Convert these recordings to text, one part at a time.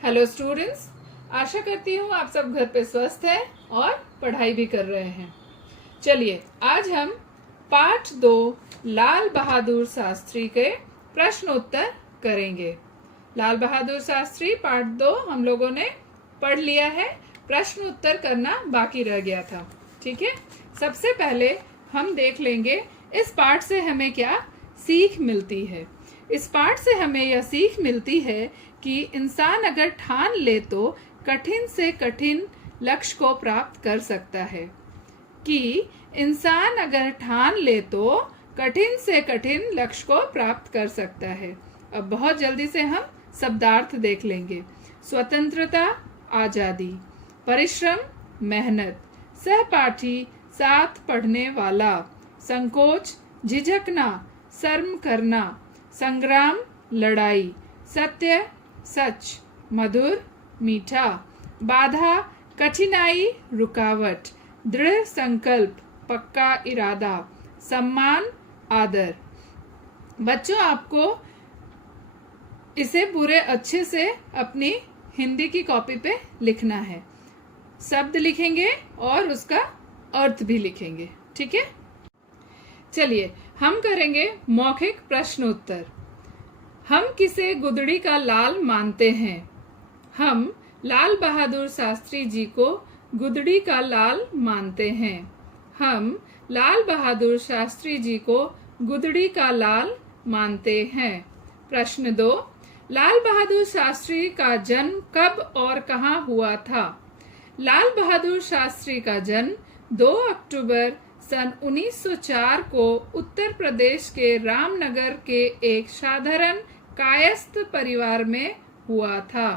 Hello students, आशा करती हूँ आप सब घर पे स्वस्थ हैं और पढ़ाई भी कर रहे हैं। चलिए आज हम पाठ 2 लाल बहादुर शास्त्री के प्रश्न उत्तर करेंगे। लाल बहादुर शास्त्री पाठ 2 हम लोगों ने पढ़ लिया है, प्रश्न उत्तर करना बाकी रह गया था। ठीक है, सबसे पहले हम देख लेंगे इस पाठ से हमें क्या सीख मिलती है। इस पाठ से हमें यह सीख मिलती है कि इंसान अगर ठान ले तो कठिन से कठिन लक्ष्य को प्राप्त कर सकता है। कि इंसान अगर ठान ले तो कठिन से कठिन लक्ष्य को प्राप्त कर सकता है। अब बहुत जल्दी से हम शब्दार्थ देख लेंगे। स्वतंत्रता, आजादी, परिश्रम, मेहनत, सहपाठी, साथ पढ़ने वाला, संकोच, झिझकना, शर्म करना, संग्राम, लड़ाई, सत्य, सच, मधुर, मीठा, बाधा, कठिनाई, रुकावट, दृढ़ संकल्प, पक्का इरादा, सम्मान, आदर। बच्चों, आपको इसे पूरे अच्छे से अपनी हिंदी की कॉपी पे लिखना है। शब्द लिखेंगे और उसका अर्थ भी लिखेंगे। ठीक है, चलिए हम करेंगे मौखिक प्रश्न उत्तर। हम किसे गुदड़ी का लाल मानते हैं? हम लाल बहादुर शास्त्री जी को गुदड़ी का लाल मानते हैं। हम लाल बहादुर शास्त्री जी को गुदड़ी का लाल मानते हैं। प्रश्न 2, लाल बहादुर शास्त्री का जन्म कब और कहाँ हुआ था? लाल बहादुर शास्त्री का जन्म 2 अक्टूबर सन 1904 को उत्तर प्रदेश के रामनगर के एक साधारण कायस्थ परिवार में हुआ था।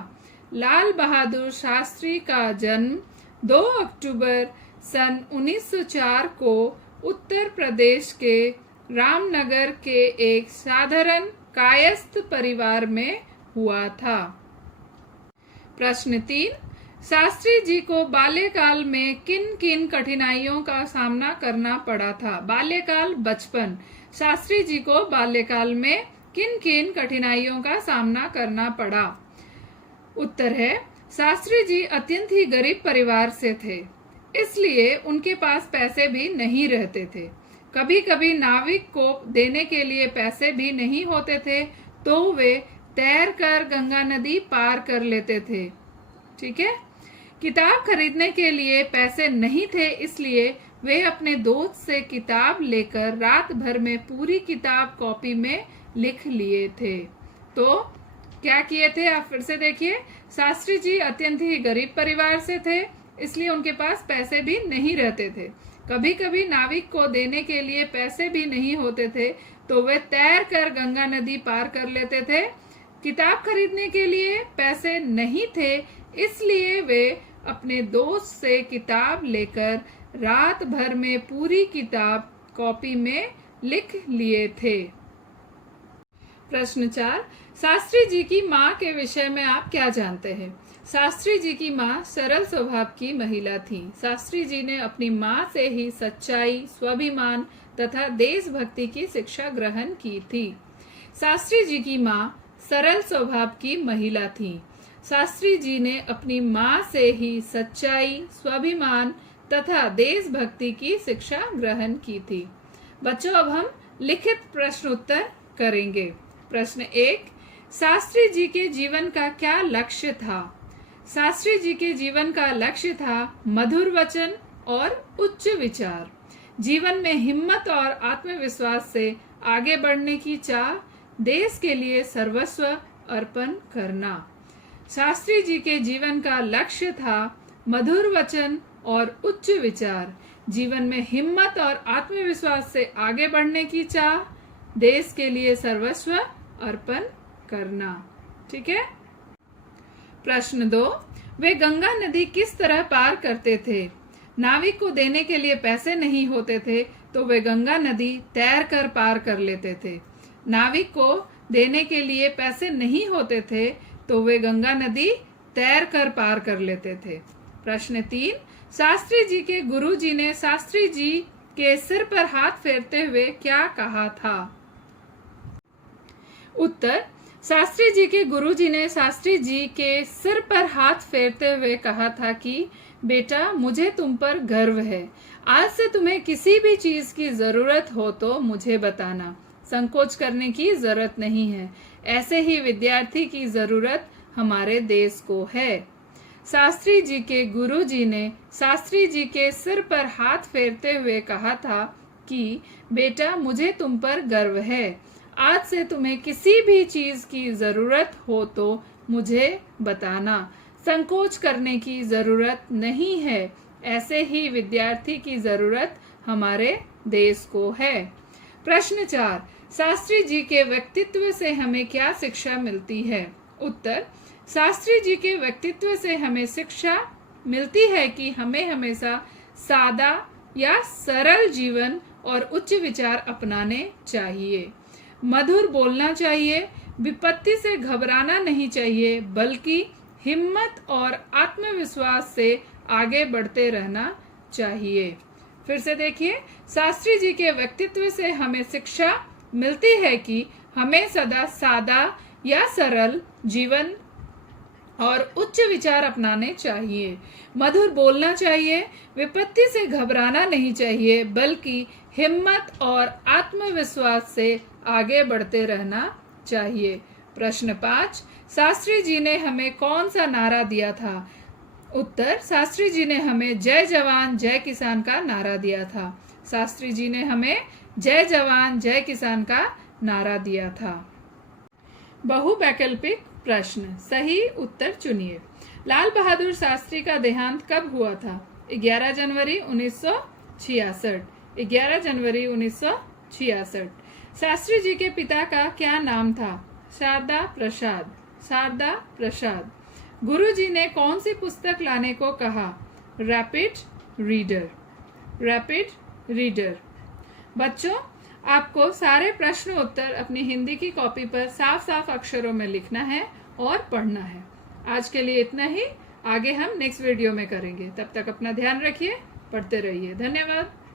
लाल बहादुर शास्त्री का जन्म 2 अक्टूबर सन 1904 को उत्तर प्रदेश के रामनगर के एक साधारण कायस्थ परिवार में हुआ था। प्रश्न 3, शास्त्री जी को बाल्यकाल में किन किन कठिनाइयों का सामना करना पड़ा था? बाल्यकाल, बचपन। शास्त्री जी को बाल्यकाल में किन किन कठिनाइयों का सामना करना पड़ा? उत्तर है, शास्त्री जी अत्यंत ही गरीब परिवार से थे, इसलिए उनके पास पैसे भी नहीं रहते थे। कभी कभी नाविक को देने के लिए पैसे भी नहीं होते थे तो वे तैर कर गंगा नदी पार कर लेते थे। ठीक है, किताब खरीदने के लिए पैसे नहीं थे, इसलिए वे अपने दोस्त से किताब लेकर रात भर में पूरी किताब कॉपी में लिख लिए थे। तो क्या किए थे, आप फिर से देखिए। शास्त्री जी अत्यंत ही गरीब परिवार से थे, इसलिए उनके पास पैसे भी नहीं रहते थे। कभी कभी नाविक को देने के लिए पैसे भी नहीं होते थे तो वे तैर कर गंगा नदी पार कर लेते थे। किताब खरीदने के लिए पैसे नहीं थे, इसलिए वे अपने दोस्त से किताब लेकर रात भर में पूरी किताब कॉपी में लिख लिए थे। प्रश्न 4, शास्त्री जी की माँ के विषय में आप क्या जानते हैं? शास्त्री जी की माँ सरल स्वभाव की महिला थी। शास्त्री जी ने अपनी माँ से ही सच्चाई, स्वाभिमान तथा देशभक्ति की शिक्षा ग्रहण की थी। शास्त्री जी की माँ सरल स्वभाव की महिला थी। शास्त्री जी ने अपनी माँ से ही सच्चाई, स्वाभिमान तथा देशभक्ति की शिक्षा ग्रहण की थी। बच्चों, अब हम लिखित प्रश्न उत्तर करेंगे। प्रश्न 1, शास्त्री जी के जीवन का क्या लक्ष्य था? शास्त्री जी के जीवन का लक्ष्य था मधुर वचन और उच्च विचार, जीवन में हिम्मत और आत्मविश्वास से आगे बढ़ने की चाह, देश के लिए सर्वस्व अर्पण करना। शास्त्री जी के जीवन का लक्ष्य था मधुर वचन और उच्च विचार, जीवन में हिम्मत और आत्मविश्वास से आगे बढ़ने की चाह, देश के लिए सर्वस्व अर्पण करना। ठीक है। प्रश्न 2, वे गंगा नदी किस तरह पार करते थे? नाविक को देने के लिए पैसे नहीं होते थे तो वे गंगा नदी तैर कर पार कर लेते थे। नाविक को देने के लिए पैसे नहीं होते थे तो वे गंगा नदी तैर कर पार कर लेते थे। प्रश्न 3, शास्त्री जी के गुरुजी ने शास्त्री जी के सिर पर हाथ फेरते हुए क्या कहा था? उत्तर, शास्त्री जी के गुरुजी ने शास्त्री जी के सिर पर हाथ फेरते हुए कहा था कि बेटा, मुझे तुम पर गर्व है। आज से तुम्हें किसी भी चीज की जरूरत हो तो मुझे बताना। संकोच करने की जरूरत नहीं है। ऐसे ही विद्यार्थी की जरूरत हमारे देश को है। शास्त्री जी के गुरुजी ने शास्त्री जी के सिर पर हाथ फेरते हुए कहा था कि बेटा, मुझे तुम पर गर्व है। आज से तुम्हें किसी भी चीज की जरूरत हो तो मुझे बताना। संकोच करने की जरूरत नहीं है। ऐसे ही विद्यार्थी की जरूरत हमारे देश को है। प्रश्न 4, शास्त्री जी के व्यक्तित्व से हमें क्या शिक्षा मिलती है? उत्तर, शास्त्री जी के व्यक्तित्व से हमें शिक्षा मिलती है कि हमें हमेशा सादा या सरल जीवन और उच्च विचार अपनाने चाहिए। मधुर बोलना चाहिए, विपत्ति से घबराना नहीं चाहिए, बल्कि हिम्मत और आत्मविश्वास से आगे बढ़ते रहना चाहिए। फिर से देखिए, शास्त्री जी के व्यक्तित्व से हमें शिक्षा मिलती है कि हमें सदा सादा या सरल जीवन और उच्च विचार अपनाने चाहिए। मधुर बोलना चाहिए, विपत्ति से घबराना नहीं चाहिए, बल्कि हिम्मत और आत्मविश्वास से आगे बढ़ते रहना चाहिए। प्रश्न 5, शास्त्री जी ने हमें कौन सा नारा दिया था? उत्तर, शास्त्री जी ने हमें जय जवान जय किसान का नारा दिया था। शास्त्री जी ने हमें जय जवान जय किसान का नारा दिया था। बहुवैकल्पिक प्रश्न, सही उत्तर चुनिए। लाल बहादुर शास्त्री का देहांत कब हुआ था? 11 जनवरी 1966। 11 जनवरी 1966। शास्त्री जी के पिता का क्या नाम था? शारदा प्रसाद। शारदा प्रसाद। गुरुजी ने कौन सी पुस्तक लाने को कहा? Rapid reader. Rapid reader. बच्चों, आपको सारे प्रश्न उत्तर अपनी हिंदी की कॉपी पर साफ साफ अक्षरों में लिखना है और पढ़ना है। आज के लिए इतना ही। आगे हम नेक्स्ट वीडियो में करेंगे। तब तक अपना ध्यान रखिए, पढ़ते रहिए। धन्यवाद।